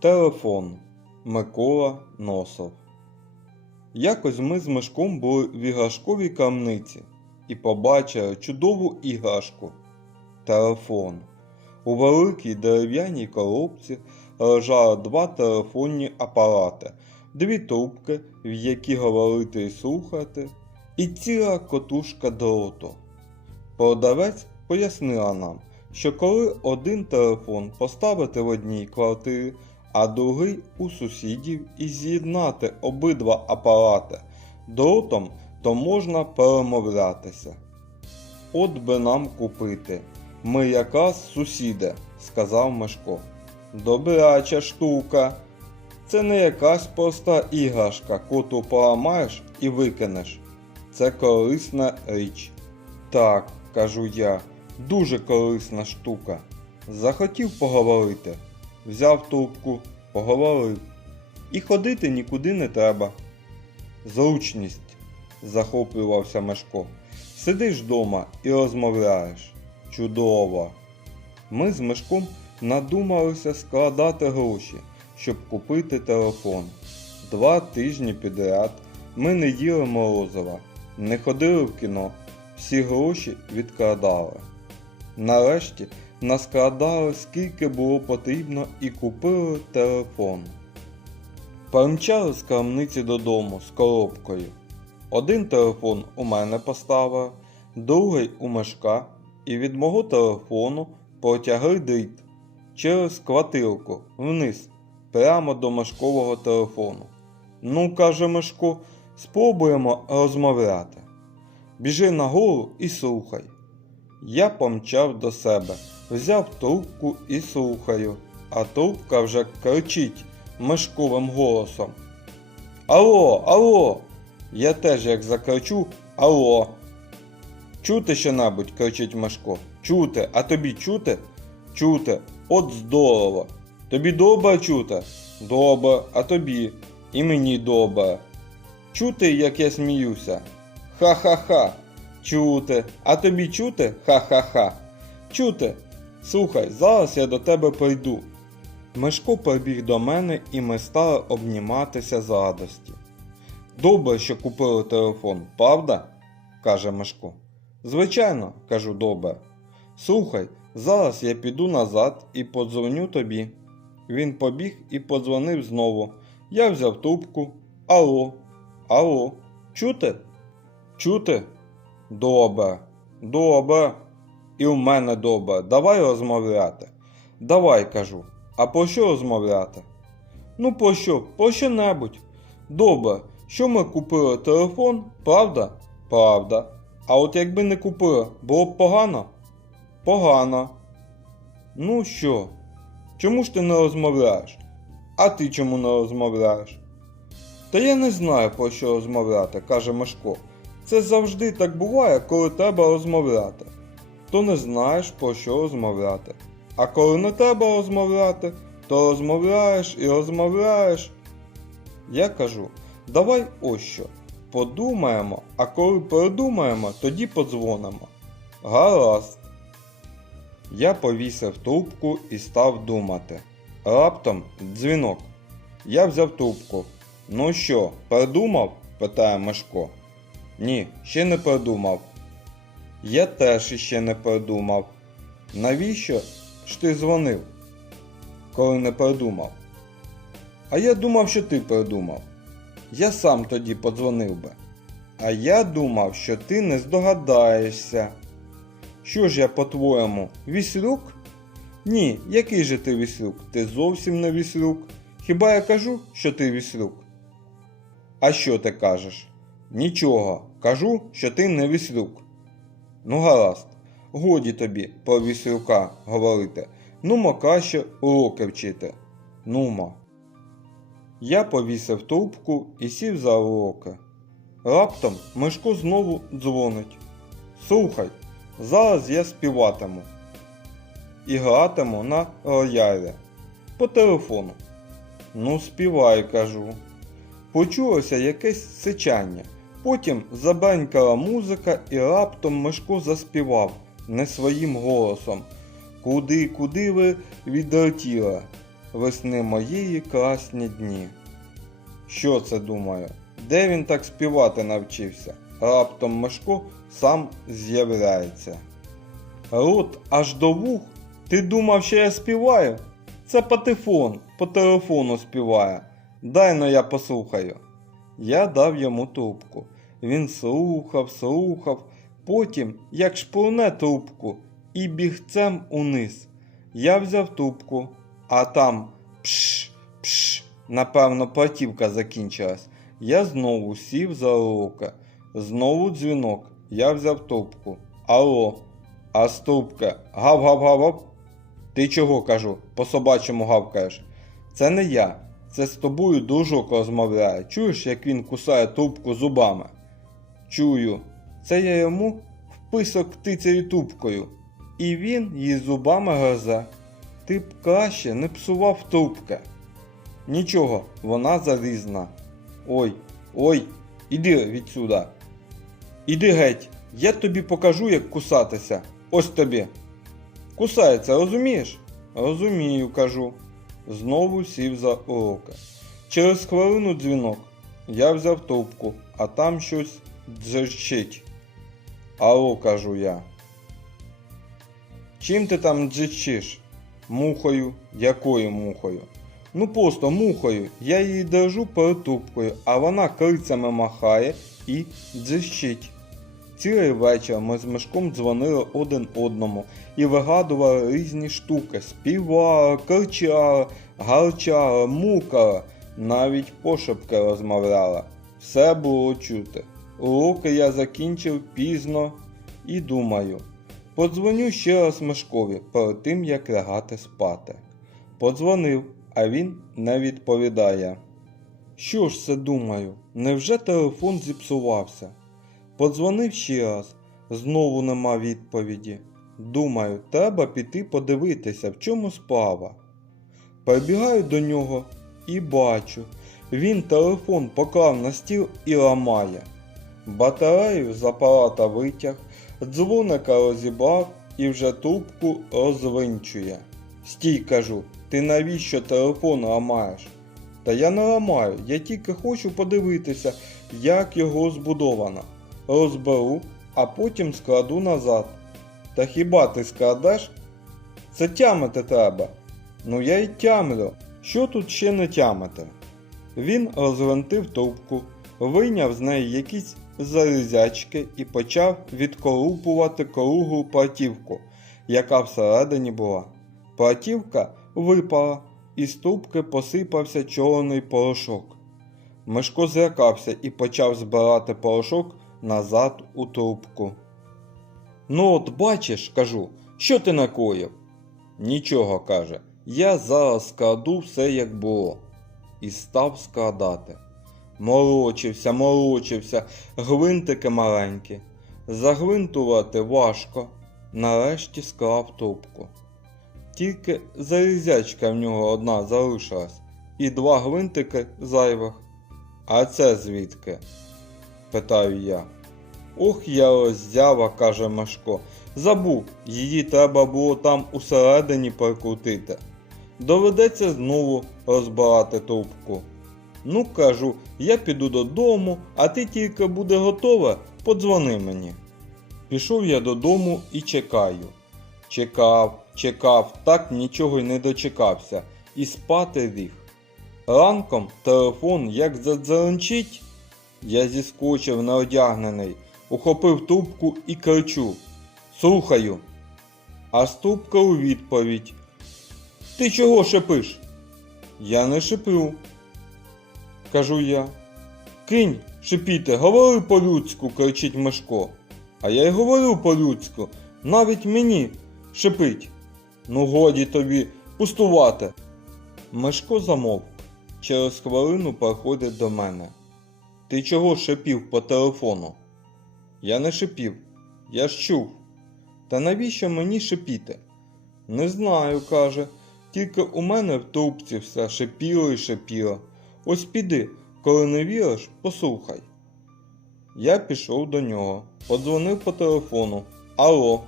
Телефон Микола Носов. Якось ми з Мишком були в іграшковій крамниці і побачили чудову іграшку телефон. У великій дерев'яній коробці лежали два телефонні апарати, дві трубки, в які говорити і слухати, і ціла котушка дроту. Продавець пояснила нам, що коли один телефон поставити в одній квартирі, а другий у сусідів і з'єднати обидва апарати дротом, то можна перемовлятися. От би нам купити. Ми якраз сусіди, сказав Мишко. Добряча штука. Це не якась проста іграшка, коту поламаєш і викинеш. Це корисна річ. Так, кажу я, дуже корисна штука. Захотів поговорити. Взяв трубку, поговорив. І ходити нікуди не треба. Зручність, захоплювався Мешко. Сидиш вдома і розмовляєш. Чудово. Ми з Мешком надумалися складати гроші, щоб купити телефон. Два тижні підряд ми не їли морозива, не ходили в кіно, всі гроші відкладали. Нарешті наскладали скільки було потрібно і купили телефон. Помчали з крамниці додому з коробкою. Один телефон у мене поставив, другий у мешка, і від мого телефону протягли дріт через квартирку вниз, прямо до мешкового телефону. Ну, каже Мешко, спробуємо розмовляти. Біжи нагору і слухай. Я помчав до себе, взяв трубку і слухаю, а трубка вже кричить мешковим голосом. Алло, алло! Я теж як закричу Алло. Чути що-небудь, кричить Мешко. Чути, а тобі чути? Чути, от здорово. Тобі добре чути? Добре, а тобі? І мені добре. Чути, як я сміюся? Ха-ха-ха. Чути. А тобі чути? Ха-ха-ха. Чути. Слухай, зараз я до тебе прийду. Мешко прибіг до мене і ми стали обніматися з радості. Добре, що купили телефон, правда? каже Мешко. Звичайно, кажу добре. Слухай, зараз я піду назад і подзвоню тобі. Він побіг і подзвонив знову. Я взяв трубку. Алло, алло, чути? Чути? Добре, добре. І в мене добре. Давай розмовляти. Давай, кажу. А про що розмовляти? Ну, про що? Про що небудь. Добре, що ми купили телефон, правда? Правда. А от якби не купили, було б погано? Погано. Ну що? Чому ж ти не розмовляєш? А ти чому не розмовляєш? Та я не знаю про що розмовляти, каже Мишко. Це завжди так буває, коли треба розмовляти. То не знаєш про що розмовляти. А коли не треба розмовляти, то розмовляєш і розмовляєш. Я кажу, давай ось що. Подумаємо, а коли передумаємо, тоді подзвонимо. Гаразд. Я повісив трубку і став думати. Раптом дзвінок. Я взяв трубку. Ну що, передумав? питає Мишко. Ні, ще не передумав. Я теж іще не передумав. Навіщо ж ти дзвонив, коли не передумав? А я думав, що ти передумав. Я сам тоді подзвонив би. А я думав, що ти не здогадаєшся. Що ж я, по-твоєму, віслюк? Ні, який же ти віслюк? Ти зовсім не віслюк. Хіба я кажу, що ти віслюк? А що ти кажеш? Нічого, кажу, що ти не віслюк. Ну гаразд, годі тобі про віслюка говорити. Нумо краще уроки вчити. Нумо. Я повісив трубку і сів за уроки. Раптом Мишко знову дзвонить. Слухай, зараз я співатиму. І гратиму на роялі. По телефону. Ну, співай, кажу. Почулося якесь сичання. Потім забенькала музика і раптом Мишко заспівав не своїм голосом. Куди, куди ви відлетіли? весни моєї красні дні. Що це думаю? Де він так співати навчився? Раптом Мишко сам з'являється. Рот аж до вух. Ти думав, що я співаю? Це патефон, по телефону співає. Дай но я послухаю. Я дав йому трубку. Він слухав, слухав, потім, як шпурне трубку, і бігцем униз. Я взяв трубку, а там пш, пш, напевно, платівка закінчилась. Я знову сів за руки. Знову дзвінок. Я взяв трубку. Алло, а з трубки гав-гав-гав. Ти чого кажу, по собачому гавкаєш? Це не я. Це з тобою дружок розмовляє. Чуєш, як він кусає трубку зубами? Чую. Це я йому в писок птицею трубкою. І він її зубами гризе. Ти б краще не псував трубки. Нічого, вона залізна. Ой, ой, іди відсюди. Іди геть, я тобі покажу, як кусатися. Ось тобі. Кусається, розумієш? Розумію, кажу. Знову сів за уроки. Через хвилину дзвінок. Я взяв трубку, а там щось дзищить. Алло, кажу я. Чим ти там дзичиш? Мухою. Якою мухою? Ну просто мухою. Я її держу перед трубкою, а вона крицями махає і дзищить. Цілий вечір ми з Мишком дзвонили один одному і вигадували різні штуки, співали, кричали, гарчали, мукали, навіть пошепки розмовляли. Все було чути. Уроки я закінчив пізно і думаю. Подзвоню ще раз Мишкові перед тим, як лягати спати. Подзвонив, а він не відповідає. Що ж це думаю? Невже телефон зіпсувався? Подзвонив ще раз, знову нема відповіді. Думаю, треба піти подивитися, в чому справа. Прибігаю до нього і бачу, він телефон поклав на стіл і ламає. Батарею з апарата витяг, дзвоника розібрав і вже трубку розвинчує. Стій, кажу, ти навіщо телефон ламаєш? Та я не ламаю, я тільки хочу подивитися, як його збудовано. Розберу, а потім складу назад. Та хіба ти складеш? Це тямити треба. Ну я й тямлю. Що тут ще не тямити? Він розвинтив трубку, вийняв з неї якісь залізячки і почав відколупувати круглу платівку, яка всередині була. Платівка випала, і з трубки посипався чорний порошок. Мишко злякався і почав збирати порошок назад у трубку. Ну, от бачиш, кажу, що ти накоїв? Нічого, каже, я зараз складу все як було. І став складати. Молочився, молочився, гвинтики маленькі. Загвинтувати важко. Нарешті склав трубку. Тільки залізячка в нього одна залишилась, і два гвинтики зайвих. А це звідки? питаю я. Ох, я роззява, каже Машко. Забув, її треба було там усередині прикрутити. Доведеться знову розбирати трубку. Ну, кажу, я піду додому, а ти тільки буде готова, подзвони мені. Пішов я додому і чекаю. Чекав, чекав, так нічого й не дочекався, і спати ліг. Ранком телефон як задзеленчить. Я зіскочив неодягнений, ухопив трубку і кричу Слухаю. А з трубка у відповідь. Ти чого шипиш? Я не шиплю. Кажу я. Кинь, шипіти, говори по-людську, кричить Мишко. А я й говорю по-людську, навіть мені шипить. Ну годі тобі пустувати. Мишко замовк. Через хвилину приходить до мене. Ти чого шипів по телефону? Я не шипів, я ж чув. Та навіщо мені шипіти? Не знаю, каже. Тільки у мене в трубці все шипіло і шипіло. Ось піди, коли не віриш, послухай. Я пішов до нього, подзвонив по телефону. Алло.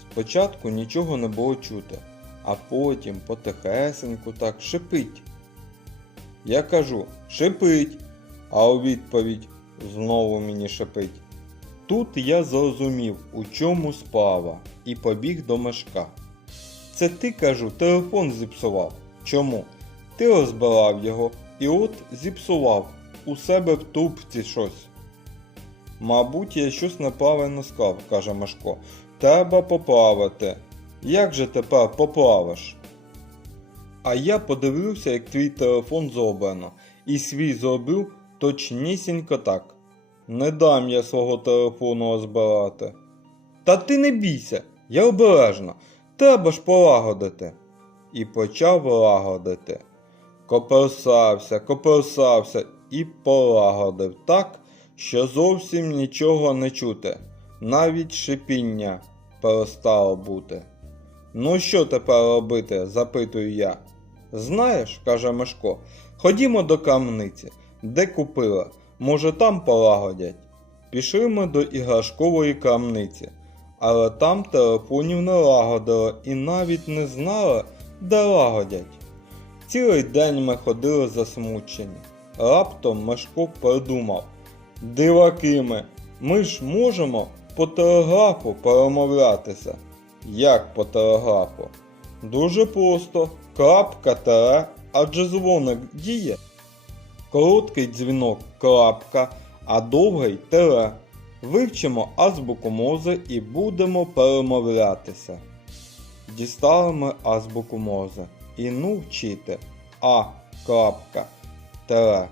Спочатку нічого не було чути. а потім потихесеньку так шипить. Я кажу шипить, а у відповідь знову мені шипить. Тут я зрозумів, у чому справа, і побіг до мешка. Це ти, кажу, телефон зіпсував. Чому? Ти розбирав його і от зіпсував у себе в трубці щось. Мабуть, я щось неправильно сказав, каже Мишко. Треба поправити. Як же тепер поправиш? А я подивився, як твій телефон зроблено, і свій зробив точнісінько так. Не дам я свого телефону розбирати. Та ти не бійся, я обережно. Треба ж полагодити. І почав лагодити. Коперсався, коперсався і полагодив так, що зовсім нічого не чути, навіть шипіння перестало бути. Ну що тепер робити? запитую я. Знаєш, каже Мишко, ходімо до камниці, де купила, може там полагодять. Пішли ми до іграшкової крамниці, але там телефонів не лагодили і навіть не знали, де лагодять. Цілий день ми ходили засмучені. Раптом Мишко придумав. Диваки ми, ми ж можемо по телеграфу перемовлятися. Як по телеграфу? Дуже просто. Крапка тере, адже дзвоник діє. Короткий дзвінок крапка, а довгий тере. Вивчимо азбуку Мози і будемо перемовлятися. Дістали ми азбуку Мози. І ну вчити А. Крапка. Тере.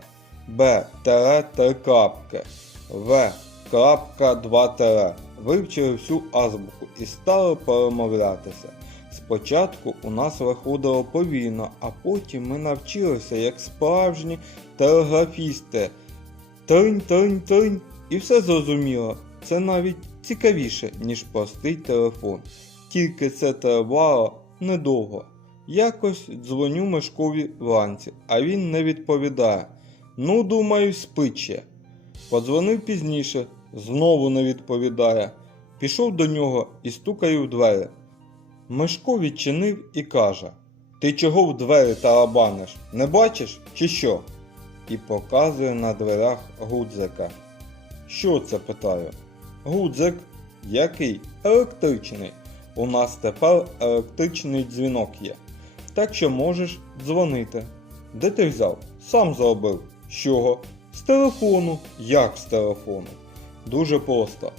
Б. Тере три крапки. В. Крапка два тере. Вивчили всю азбуку і стали перемовлятися. Спочатку у нас виходило повільно, а потім ми навчилися як справжні телеграфісти. Тринь, тринь, тринь. І все зрозуміло. Це навіть цікавіше, ніж простий телефон. Тільки це тривало недовго. Якось дзвоню Мишкові вранці, а він не відповідає. Ну, думаю, спить ще. Подзвонив пізніше, знову не відповідає. Пішов до нього і стукаю в двері. Мишко відчинив і каже: Ти чого в двері тарабаниш? Не бачиш чи що? І показує на дверях гудзика. Що це питаю? Гудзик, який? Електричний. У нас тепер електричний дзвінок є. Так що можеш дзвонити. Де ти взяв? Сам зробив. З чого? З телефону. Як з телефону? Дуже просто.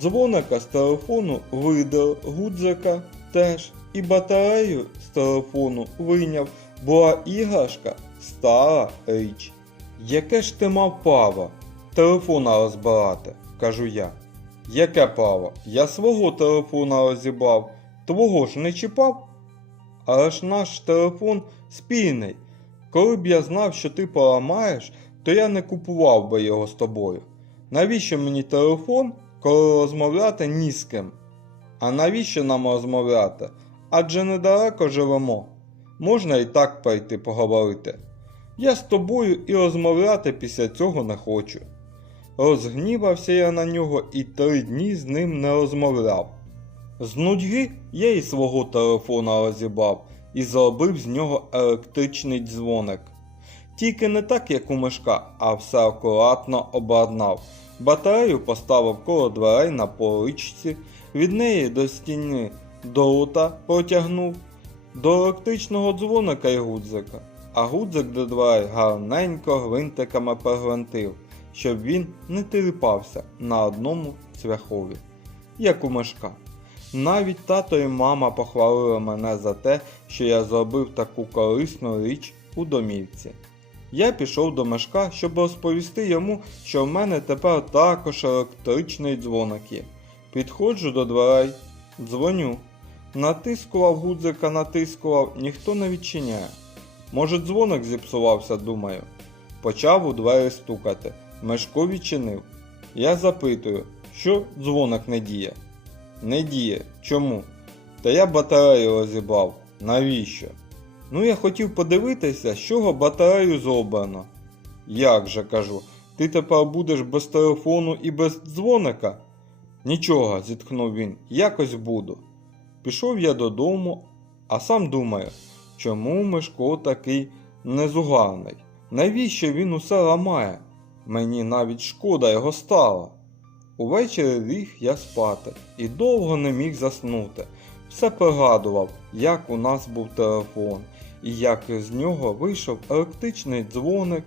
Дзвоника з телефону видав, гудзика теж. І батарею з телефону вийняв, була іграшка стара річ. Яке ж ти мав право телефона розбирати? кажу я. Яке право? Я свого телефона розібрав, твого ж не чіпав? Але ж наш телефон спільний. Коли б я знав, що ти поламаєш, то я не купував би його з тобою. Навіщо мені телефон, коли розмовляти ні з ким? А навіщо нам розмовляти? Адже недалеко живемо. Можна і так прийти поговорити. Я з тобою і розмовляти після цього не хочу. Розгнівався я на нього і три дні з ним не розмовляв. З нудьги я і свого телефона розібрав і зробив з нього електричний дзвоник. Тільки не так, як у мешка, а все акуратно обладнав. Батарею поставив коло дверей на поличці, від неї до стіни дрота протягнув, до електричного дзвоника й гудзика, а гудзик до дверей гарненько гвинтиками пригвинтив, щоб він не тиріпався на одному цвяхові, як у мешка. Навіть тато і мама похвалили мене за те, що я зробив таку корисну річ у домівці. Я пішов до мешка, щоб розповісти йому, що в мене тепер також електричний дзвоник є. Підходжу до дверей, дзвоню. Натискував гудзика, натискував, ніхто не відчиняє. Може, дзвоник зіпсувався, думаю. Почав у двері стукати. Мешко відчинив. Я запитую, що дзвоник не діє. Не діє. Чому? Та я батарею розібрав. Навіщо? Ну, я хотів подивитися, з чого батарею зроблено. Як же кажу, ти тепер будеш без телефону і без дзвоника? Нічого, зітхнув він, якось буду. Пішов я додому, А сам думаю, чому Мишко такий незугарний? Навіщо він усе ламає? Мені навіть шкода його стало. Увечері ліг я спати і довго не міг заснути. Все пригадував, як у нас був телефон, і як з нього вийшов електричний дзвоник.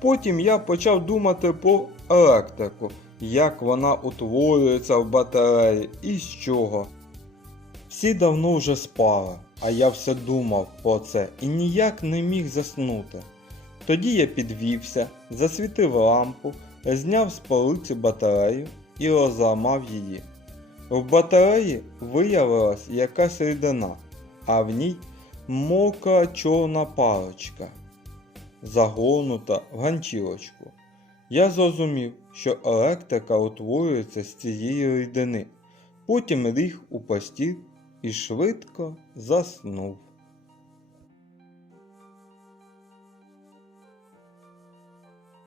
Потім я почав думати про електрику, як вона утворюється в батареї і з чого. Всі давно вже спали, а я все думав про це і ніяк не міг заснути. Тоді я підвівся, засвітив лампу, зняв з полиці батарею і розламав її. В батареї виявилась якась рідина, а в ній мокра чорна парочка, загорнута в ганчірочку. Я зрозумів, що електрика утворюється з цієї рідини. Потім ліг у постіль і швидко заснув.